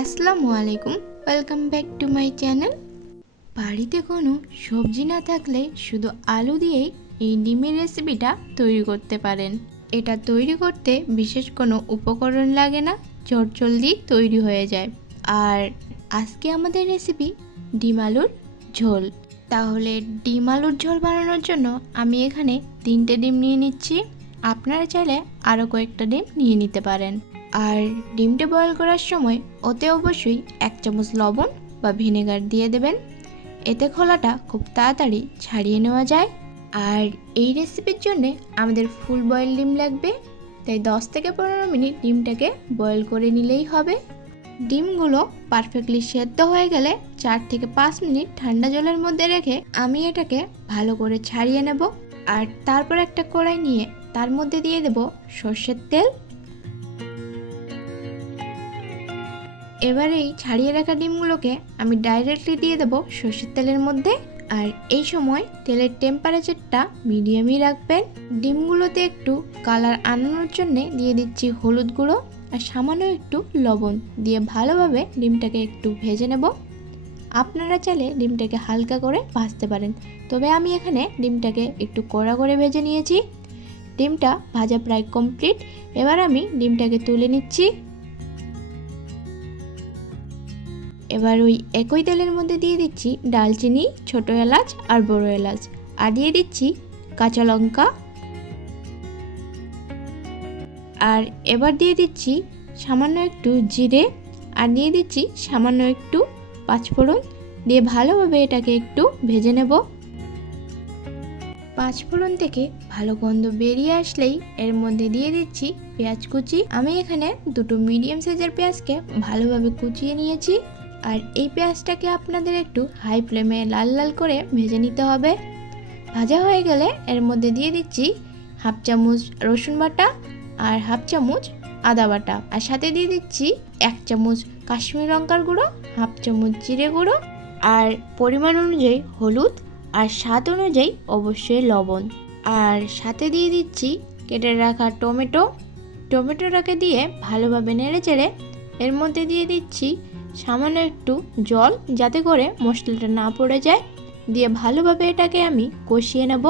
আসসালামু আলাইকুম, welcome back to my channel. বাড়িতে কোনো সবজি না থাকলে শুধু আলু দিয়েই এই ডিমের রেসিপিটা তৈরি করতে পারেন। এটা তৈরি করতে বিশেষ কোনো উপকরণ লাগে না, চটজলদি তৈরি হয়ে যায়। আর আজকে আমাদের রেসিপি ডিম আলুর ঝোল। তাহলে ডিম আলুর ঝোল বানানোর জন্য আমি এখানে 3টে ডিম নিয়ে নিচ্ছি। আপনারা চাইলে আরও কয়েকটা ডিম নিয়ে নিতে পারেন। আর ডিমটা বয়েল করার সময় ওতে অবশ্যই 1 চামচ লবণ বা ভিনেগার দিয়ে দেবেন। এতে খোলাটা খুব তাড়াতাড়ি ছাড়িয়ে নেওয়া যায়। আর এই রেসিপির জন্যে আমাদের ফুল বয়েল ডিম লাগবে, তাই 10 থেকে 15 মিনিট ডিমটাকে বয়েল করে নিলেই হবে। ডিমগুলো পারফেক্টলি সেদ্ধ হয়ে গেলে 4 থেকে 5 মিনিট ঠান্ডা জলের মধ্যে রেখে আমি এটাকে ভালো করে ছাড়িয়ে নেব। আর তারপর একটা কড়াই নিয়ে তার মধ্যে দিয়ে দেব সর্ষের তেল। এবার এই ছাড়িয়ে রাখা ডিমগুলোকে আমি ডাইরেক্টলি দিয়ে দেবো সর্ষের তেলের মধ্যে। আর এই সময় তেলের টেম্পারেচারটা মিডিয়ামই রাখবেন। ডিমগুলোতে একটু কালার আনানোর জন্য দিয়ে দিচ্ছি হলুদ গুঁড়ো আর সামান্য একটু লবণ দিয়ে ভালোভাবে ডিমটাকে একটু ভেজে নেব। আপনারা চাইলে ডিমটাকে হালকা করে ভাজতে পারেন, তবে আমি এখানে ডিমটাকে একটু কড়া করে ভেজে নিয়েছি। ডিমটা ভাজা প্রায় কমপ্লিট। এবার আমি ডিমটাকে তুলে নিচ্ছি। এবার ওই একই তেলের মধ্যে দিয়ে দিচ্ছি ডালচিনি, ছোট এলাচ আর বড় এলাচ, আর দিয়ে দিচ্ছি কাঁচা লঙ্কা। আর এবার দিয়ে দিচ্ছি সামান্য একটু জিরে, আর দিয়ে দিচ্ছি সামান্য একটু পাঁচফোড়ন দিয়ে ভালোভাবে এটাকে একটু ভেজে নেব। পাঁচফোড়ন থেকে ভালো গন্ধ বেরিয়ে আসলেই এর মধ্যে দিয়ে দিচ্ছি পেঁয়াজ কুচি। আমি এখানে 2টো মিডিয়াম সাইজের পেঁয়াজকে ভালোভাবে কুচিয়ে নিয়েছি। আর এই পেঁয়াজটাকে আপনাদের একটু হাই ফ্লেমে লাল লাল করে ভেজে নিতে হবে। ভাজা হয়ে গেলে এর মধ্যে দিয়ে দিচ্ছি 1/2 চামচ রসুন বাটা আর 1/2 চামচ আদা বাটা, আর সাথে দিয়ে দিচ্ছি 1 চামচ কাশ্মীরি লঙ্কার গুঁড়ো, 1/2 চামচ জিরে গুঁড়ো, আর পরিমাণ অনুযায়ী হলুদ, আর স্বাদ অনুযায়ী অবশ্যই লবণ। আর সাথে দিয়ে দিচ্ছি কেটে রাখা টমেটোটাকে দিয়ে ভালোভাবে নেড়ে চেড়ে এর মধ্যে দিয়ে দিচ্ছি সামান্য একটু জল, যাতে করে মশলাটা না পড়ে যায়, দিয়ে ভালোভাবে এটাকে আমি কষিয়ে নেব।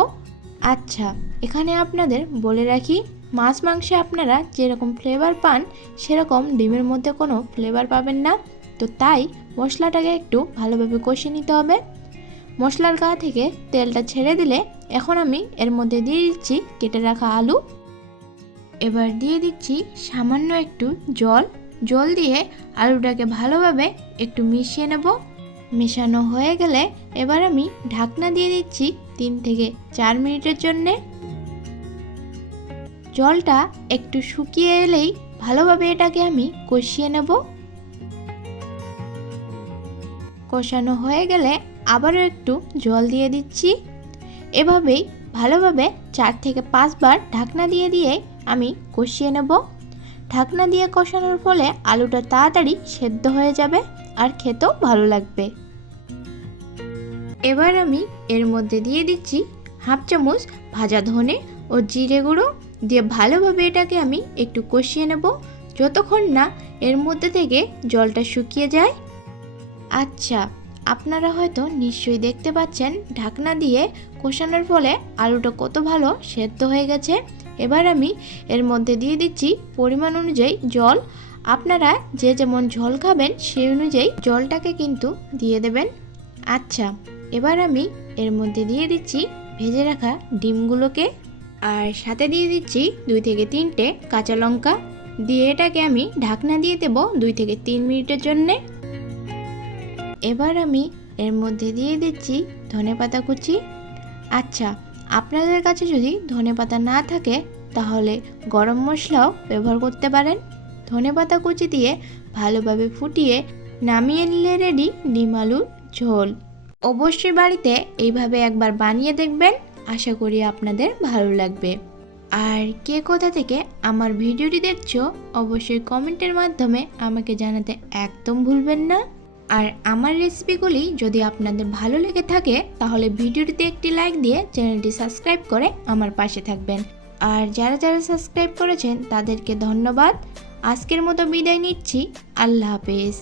আচ্ছা, এখানে আপনাদের বলে রাখি, মাছ মাংসে আপনারা যেরকম ফ্লেভার পান সেরকম ডিমের মধ্যে কোনো ফ্লেভার পাবেন না, তো তাই মশলাটাকে একটু ভালোভাবে কষিয়ে নিতে হবে। মশলার গা থেকে তেলটা ছেড়ে দিলে এখন আমি এর মধ্যে দিয়ে দিচ্ছি কেটে রাখা আলু। এবার দিয়ে দিচ্ছি সামান্য একটু জল দিয়ে আলুটাকে ভালোভাবে একটু মিশিয়ে নেব। মেশানো হয়ে গেলে এবার আমি ঢাকনা দিয়ে দিচ্ছি 3 থেকে 4 মিনিটের জন্যে। জলটা একটু শুকিয়ে এলেই ভালোভাবে এটাকে আমি কষিয়ে নেব। কষানো হয়ে গেলে আবারও একটু জল দিয়ে দিচ্ছি। এভাবেই ভালোভাবে 4 থেকে 5 বার ঢাকনা দিয়ে আমি কষিয়ে নেব। ঢাকনা দিয়ে কষানোর ফলে আলুটা তাড়াতাড়ি সেদ্ধ হয়ে যাবে আর খেতেও ভালো লাগবে। এবার আমি এর মধ্যে দিয়ে দিচ্ছি 1/2 চামচ ভাজা ধনে ও জিরে গুঁড়ো দিয়ে ভালোভাবে এটাকে আমি একটু কষিয়ে নেব, যতক্ষণ না এর মধ্যে থেকে জলটা শুকিয়ে যায়। আচ্ছা, আপনারা হয়তো নিশ্চয়ই দেখতে পাচ্ছেন ঢাকনা দিয়ে কষানোর ফলে আলুটা কত ভালো সেদ্ধ হয়ে গেছে। এবার আমি এর মধ্যে দিয়ে দিচ্ছি পরিমাণ অনুযায়ী জল। আপনারা যে যেমন ঝোল খাবেন সেই অনুযায়ী জলটাকে কিন্তু দিয়ে দেবেন। আচ্ছা, এবার আমি এর মধ্যে দিয়ে দিচ্ছি ভেজে রাখা ডিমগুলোকে, আর সাথে দিয়ে দিচ্ছি 2 থেকে 3টে কাঁচা লঙ্কা দিয়ে এটাকে আমি ঢাকনা দিয়ে দেবো 2 থেকে 3 মিনিটের জন্যে। এবার আমি এর মধ্যে দিয়ে দিচ্ছি ধনেপাতা কুচি। আচ্ছা, আপনাদের কাছে যদি ধনেপাতা না থাকে তাহলে গরম মশলাও ব্যবহার করতে পারেন। ধনেপাতা কুচি দিয়ে ভালোভাবে ফুটিয়ে নামিয়ে নিলে রেডি ডিম আলুর ঝোল। অবশ্যই বাড়িতে এইভাবে একবার বানিয়ে দেখবেন, আশা করি আপনাদের ভালো লাগবে। আর কে কোথা থেকে আমার ভিডিওটি দেখছো অবশ্যই কমেন্টের মাধ্যমে আমাকে জানাতে একদম ভুলবেন না। আর আমার রেসিপিগুলি যদি আপনাদের ভালো লেগে থাকে তাহলে ভিডিওটিতে একটি লাইক দিয়ে চ্যানেলটি সাবস্ক্রাইব করে আমার পাশে থাকবেন। আর যারা সাবস্ক্রাইব করেছেন তাদেরকে ধন্যবাদ। আজকের মতো বিদায় নিচ্ছি। আল্লাহ হাফেজ।